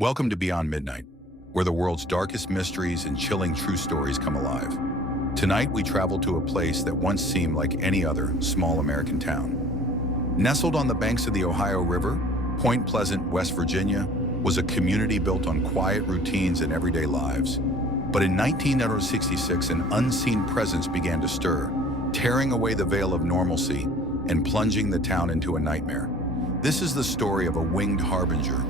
Welcome to Beyond Midnight, where the world's darkest mysteries and chilling true stories come alive. Tonight, we travel to a place that once seemed like any other small American town. Nestled on the banks of the Ohio River, Point Pleasant, West Virginia, was a community built on quiet routines and everyday lives. But in 1966, an unseen presence began to stir, tearing away the veil of normalcy and plunging the town into a nightmare. This is the story of a winged harbinger,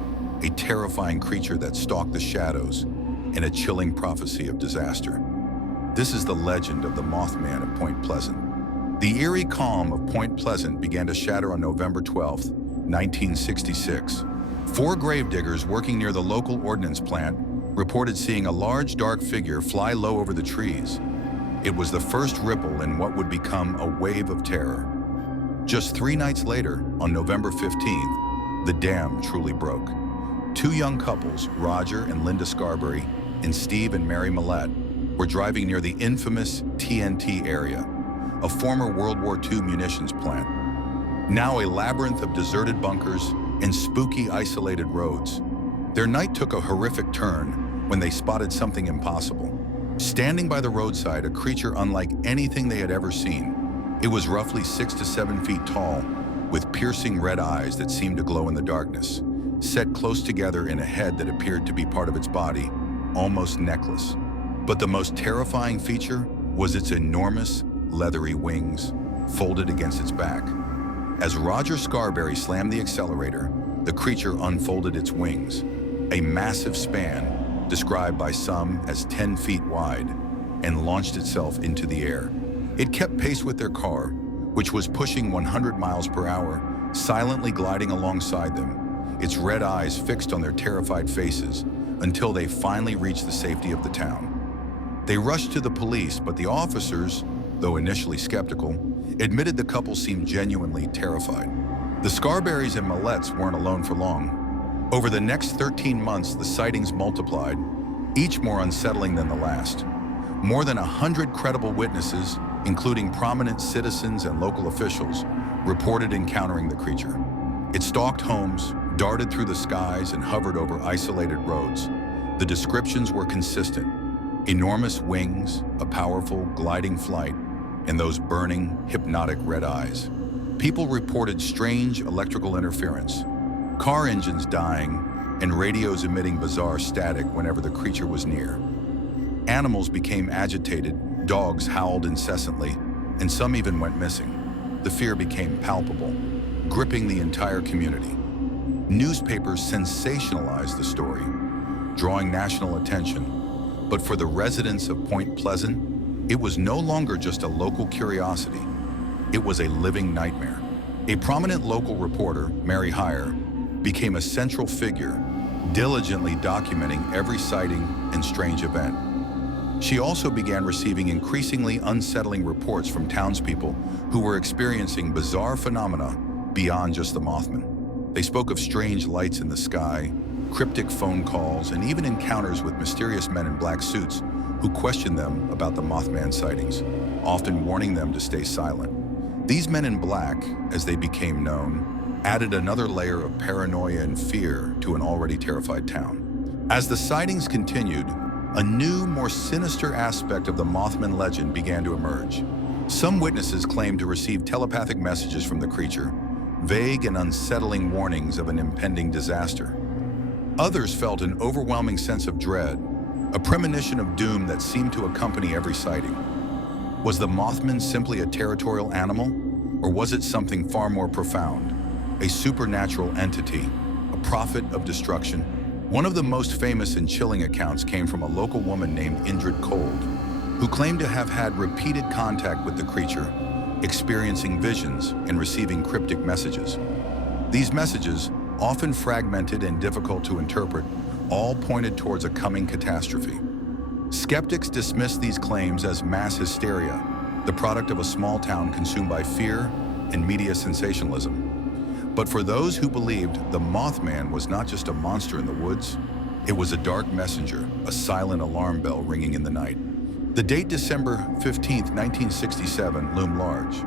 a terrifying creature that stalked the shadows, and a chilling prophecy of disaster. This is the legend of the Mothman of Point Pleasant. The eerie calm of Point Pleasant began to shatter on November 12, 1966. Four gravediggers working near the local ordnance plant reported seeing a large dark figure fly low over the trees. It was the first ripple in what would become a wave of terror. Just 3 nights later, on November 15th, the dam truly broke. Two young couples, Roger and Linda Scarberry, and Steve and Mary Millette, were driving near the infamous TNT area, a former World War II munitions plant. Now a labyrinth of deserted bunkers and spooky isolated roads. Their night took a horrific turn when they spotted something impossible. Standing by the roadside, a creature unlike anything they had ever seen. It was roughly 6 to 7 feet tall, with piercing red eyes that seemed to glow in the darkness, set close together in a head that appeared to be part of its body, almost necklace. But the most terrifying feature was its enormous, leathery wings, folded against its back. As Roger Scarberry slammed the accelerator, the creature unfolded its wings, a massive span, described by some as 10 feet wide, and launched itself into the air. It kept pace with their car, which was pushing 100 miles per hour, silently gliding alongside them, its red eyes fixed on their terrified faces, until they finally reached the safety of the town. They rushed to the police, but the officers, though initially skeptical, admitted the couple seemed genuinely terrified. The Scarberrys and Millettes weren't alone for long. Over the next 13 months, the sightings multiplied, each more unsettling than the last. More than 100 credible witnesses, including prominent citizens and local officials, reported encountering the creature. It stalked homes, darted through the skies, and hovered over isolated roads. The descriptions were consistent: enormous wings, a powerful, gliding flight, and those burning, hypnotic red eyes. People reported strange electrical interference, car engines dying, and radios emitting bizarre static whenever the creature was near. Animals became agitated, dogs howled incessantly, and some even went missing. The fear became palpable, gripping the entire community. Newspapers sensationalized the story, drawing national attention. But for the residents of Point Pleasant, it was no longer just a local curiosity. It was a living nightmare. A prominent local reporter, Mary Heyer, became a central figure, diligently documenting every sighting and strange event. She also began receiving increasingly unsettling reports from townspeople who were experiencing bizarre phenomena beyond just the Mothman. They spoke of strange lights in the sky, cryptic phone calls, and even encounters with mysterious men in black suits who questioned them about the Mothman sightings, often warning them to stay silent. These men in black, as they became known, added another layer of paranoia and fear to an already terrified town. As the sightings continued, a new, more sinister aspect of the Mothman legend began to emerge. Some witnesses claimed to receive telepathic messages from the creature, vague and unsettling warnings of an impending disaster. Others felt an overwhelming sense of dread, a premonition of doom that seemed to accompany every sighting. Was the Mothman simply a territorial animal, or was it something far more profound, a supernatural entity, a prophet of destruction? One of the most famous and chilling accounts came from a local woman named Indrid Cold, who claimed to have had repeated contact with the creature, experiencing visions and receiving cryptic messages. These messages, often fragmented and difficult to interpret, all pointed towards a coming catastrophe. Skeptics dismissed these claims as mass hysteria, the product of a small town consumed by fear and media sensationalism. But for those who believed the Mothman was not just a monster in the woods, it was a dark messenger, a silent alarm bell ringing in the night. The date December 15, 1967, loomed large.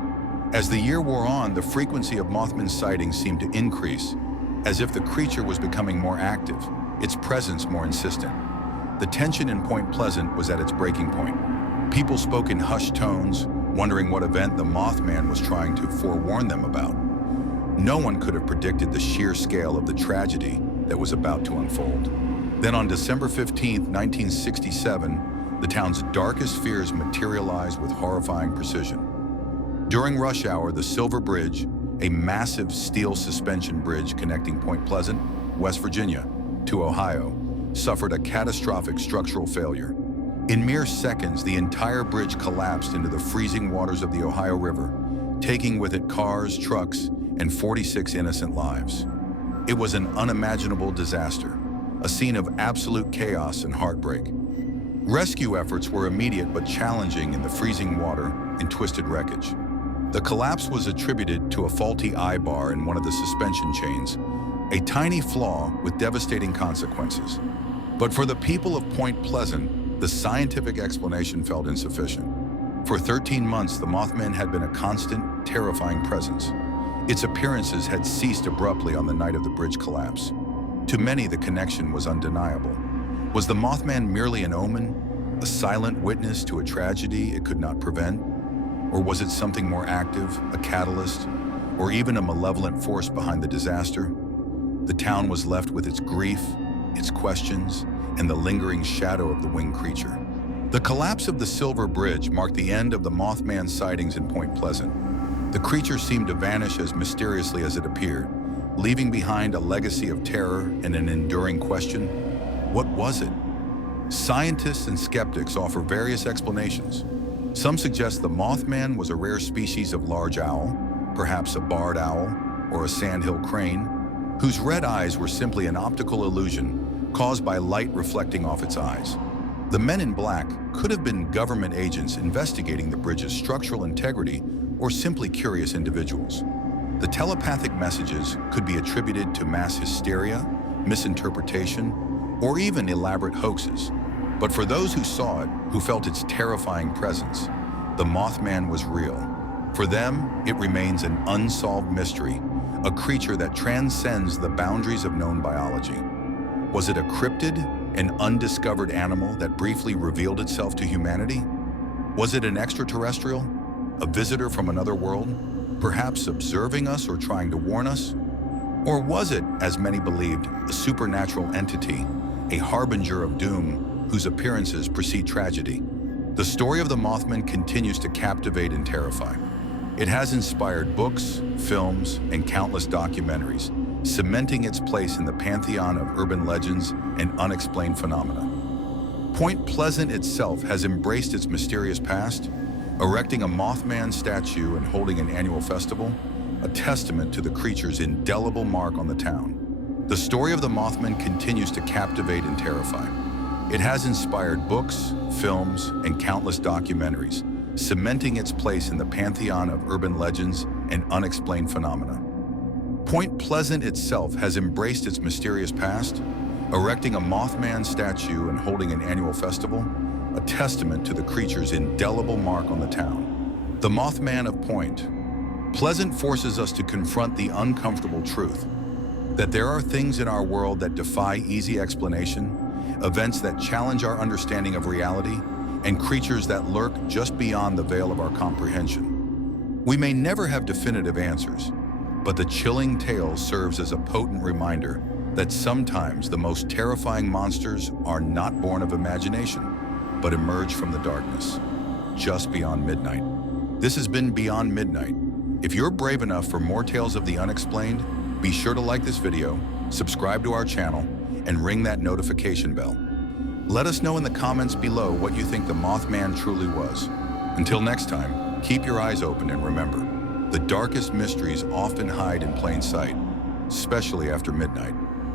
As the year wore on, the frequency of Mothman sightings seemed to increase, as if the creature was becoming more active, its presence more insistent. The tension in Point Pleasant was at its breaking point. People spoke in hushed tones, wondering what event the Mothman was trying to forewarn them about. No one could have predicted the sheer scale of the tragedy that was about to unfold. Then on December 15, 1967, the town's darkest fears materialized with horrifying precision. During rush hour, the Silver Bridge, a massive steel suspension bridge connecting Point Pleasant, West Virginia, to Ohio, suffered a catastrophic structural failure. In mere seconds, the entire bridge collapsed into the freezing waters of the Ohio River, taking with it cars, trucks, and 46 innocent lives. It was an unimaginable disaster, a scene of absolute chaos and heartbreak. Rescue efforts were immediate but challenging in the freezing water and twisted wreckage. The collapse was attributed to a faulty eye bar in one of the suspension chains, a tiny flaw with devastating consequences. But for the people of Point Pleasant, the scientific explanation felt insufficient. For 13 months, the Mothman had been a constant, terrifying presence. Its appearances had ceased abruptly on the night of the bridge collapse. To many, the connection was undeniable. Was the Mothman merely an omen, a silent witness to a tragedy it could not prevent? Or was it something more active, a catalyst, or even a malevolent force behind the disaster? The town was left with its grief, its questions, and the lingering shadow of the winged creature. The collapse of the Silver Bridge marked the end of the Mothman sightings in Point Pleasant. The creature seemed to vanish as mysteriously as it appeared, leaving behind a legacy of terror and an enduring question: what was it? Scientists and skeptics offer various explanations. Some suggest the Mothman was a rare species of large owl, perhaps a barred owl or a sandhill crane, whose red eyes were simply an optical illusion caused by light reflecting off its eyes. The men in black could have been government agents investigating the bridge's structural integrity or simply curious individuals. The telepathic messages could be attributed to mass hysteria, misinterpretation, or even elaborate hoaxes. But for those who saw it, who felt its terrifying presence, the Mothman was real. For them, it remains an unsolved mystery, a creature that transcends the boundaries of known biology. Was it a cryptid, an undiscovered animal that briefly revealed itself to humanity? Was it an extraterrestrial, a visitor from another world, perhaps observing us or trying to warn us? Or was it, as many believed, a supernatural entity, a harbinger of doom, whose appearances precede tragedy? The story of the Mothman continues to captivate and terrify. It has inspired books, films, and countless documentaries, cementing its place in the pantheon of urban legends and unexplained phenomena. Point Pleasant itself has embraced its mysterious past, erecting a Mothman statue and holding an annual festival, a testament to the creature's indelible mark on the town. The story of the Mothman continues to captivate and terrify. It has inspired books, films, and countless documentaries, cementing its place in the pantheon of urban legends and unexplained phenomena. Point Pleasant itself has embraced its mysterious past, erecting a Mothman statue and holding an annual festival, a testament to the creature's indelible mark on the town. The Mothman of Point Pleasant forces us to confront the uncomfortable truth that there are things in our world that defy easy explanation, events that challenge our understanding of reality, and creatures that lurk just beyond the veil of our comprehension. We may never have definitive answers, but the chilling tale serves as a potent reminder that sometimes the most terrifying monsters are not born of imagination, but emerge from the darkness, just beyond midnight. This has been Beyond Midnight. If you're brave enough for more tales of the unexplained, be sure to like this video, subscribe to our channel, and ring that notification bell. Let us know in the comments below what you think the Mothman truly was. Until next time, keep your eyes open and remember, the darkest mysteries often hide in plain sight, especially after midnight.